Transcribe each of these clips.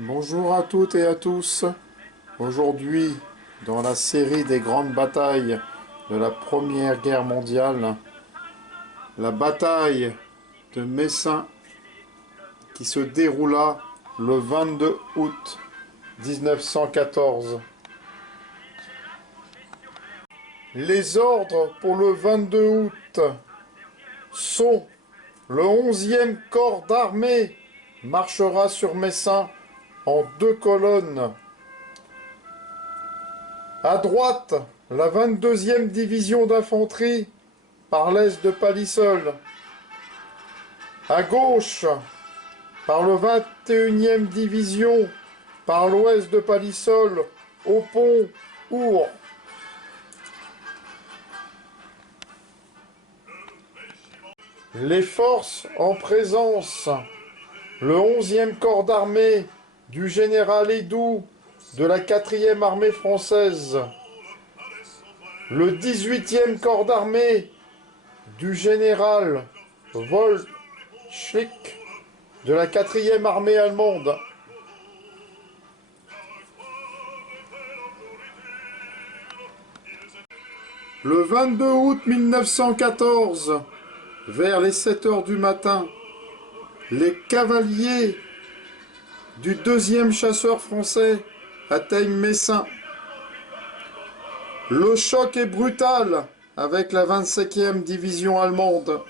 Bonjour à toutes et à tous. Aujourd'hui, dans la série des grandes batailles de la Première Guerre mondiale, la bataille de Messines qui se déroula le 22 août 1914. Les ordres pour le 22 août sont: le 11e corps d'armée marchera sur Messines en 2 colonnes. À droite, la 22e division d'infanterie par l'est de Palissolles. À gauche, par le 21e division par l'ouest de Palissolles, au pont Our. Les forces en présence: le 11e corps d'armée du général Hédoux de la 4e armée française, le 18e corps d'armée du général Volschlick de la 4e armée allemande. Le 22 août 1914, vers les 7 heures du matin, les cavaliers du 2e chasseur français atteignent Messines. Le choc est brutal avec la 25e division allemande.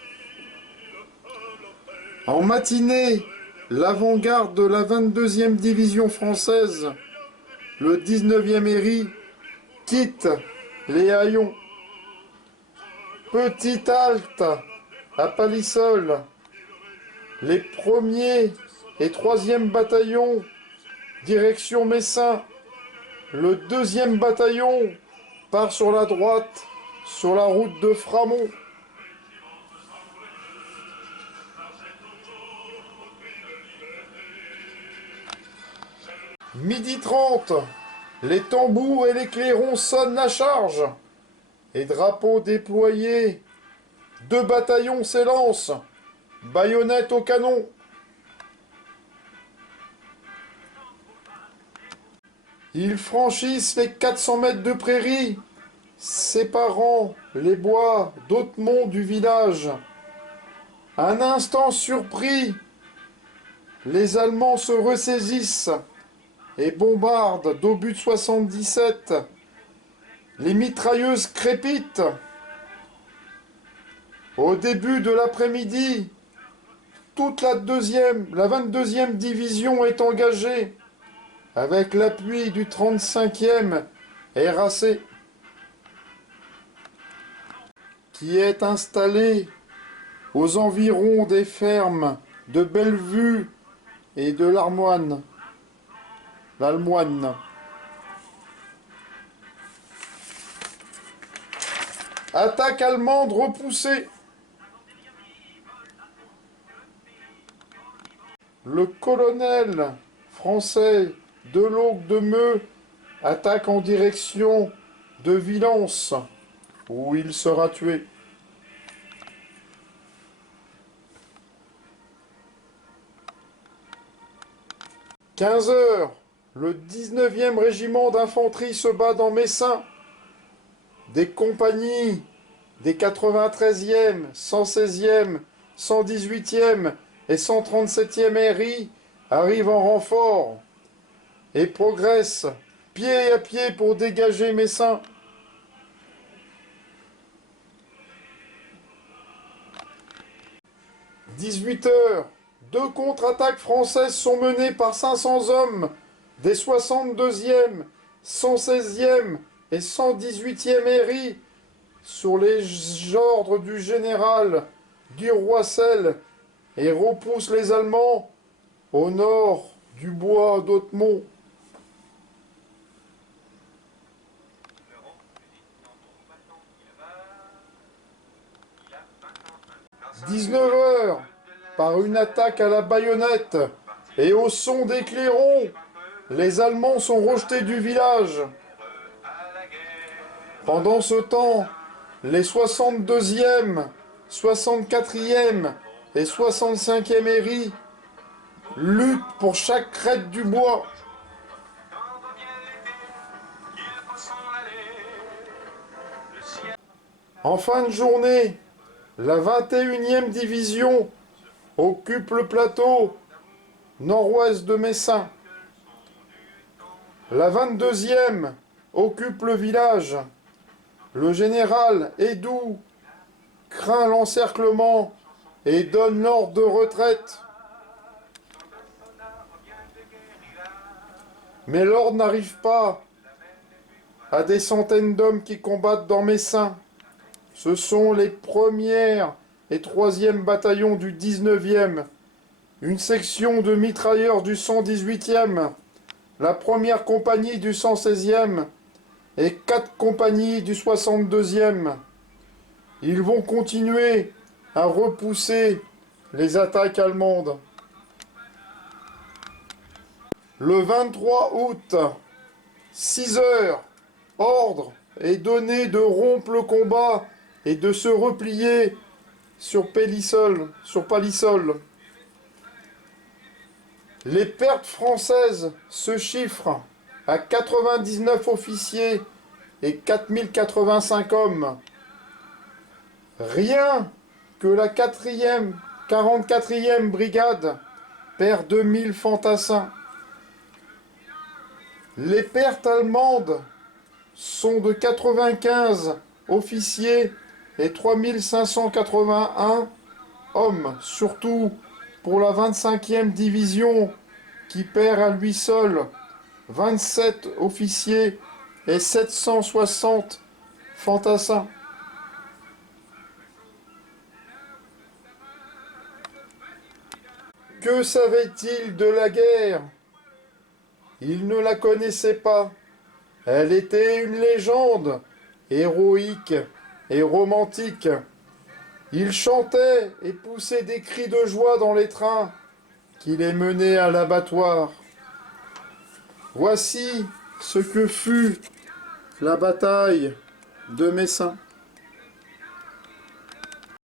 En matinée, l'avant-garde de la 22e division française, le 19e Héry, quitte les Haillons. Petite halte à Palissolles. Les 1er et 3e bataillons, direction Messines. Le 2e bataillon part sur la droite, sur la route de Framont. Midi 30, les tambours et les clairons sonnent la charge. Et drapeaux déployés, 2 bataillons s'élancent, baïonnettes au canon. Ils franchissent les 400 mètres de prairie, séparant les bois d'Hautemont du village. Un instant surpris, les Allemands se ressaisissent et bombardent d'obus 77. Les mitrailleuses crépitent. Au début de l'après-midi, toute la 22e division est engagée, avec l'appui du 35e RAC, qui est installé aux environs des fermes de Bellevue et de l'Almoine. Attaque allemande repoussée. Le colonel français Delauque de Meux attaque en direction de Villance, où il sera tué. « 15 heures, le 19e régiment d'infanterie se bat dans Messines. Des compagnies des 93e, 116e, 118e et 137e RI arrivent en renfort et progressent pied à pied pour dégager Messines. 18 heures, 2 contre-attaques françaises sont menées par 500 hommes des 62e, 116e et 118e RI sur les ordres du général Duroissel et repoussent les Allemands au nord du bois d'Hautemont. 19 heures, par une attaque à la baïonnette et au son des clairons, les Allemands sont rejetés du village. Pendant ce temps, les 62e, 64e et 65e RI luttent pour chaque crête du bois. En fin de journée, la 21e division occupe le plateau nord-ouest de Messin. La 22e occupe le village. Le général Edoux craint l'encerclement et donne l'ordre de retraite. Mais l'ordre n'arrive pas à des centaines d'hommes qui combattent dans Messin. Ce sont les 1er et 3e bataillons du 19e, une section de mitrailleurs du 118e, la 1re compagnie du 116e et 4 compagnies du 62e. Ils vont continuer à repousser les attaques allemandes. Le 23 août, 6 heures, ordre est donné de rompre le combat et de se replier sur Palisol. Les pertes françaises se chiffrent à 99 officiers et 4085 hommes. Rien que la 44e brigade perd 2000 fantassins. Les pertes allemandes sont de 95 officiers et 3581 hommes, surtout pour la 25e division qui perd à lui seul 27 officiers et 760 fantassins. Que savait-il de la guerre? Il ne la connaissait pas. Elle était une légende, héroïque et romantique. Il chantait et poussait des cris de joie dans les trains qui les menaient à l'abattoir. Voici ce que fut la bataille de Messin.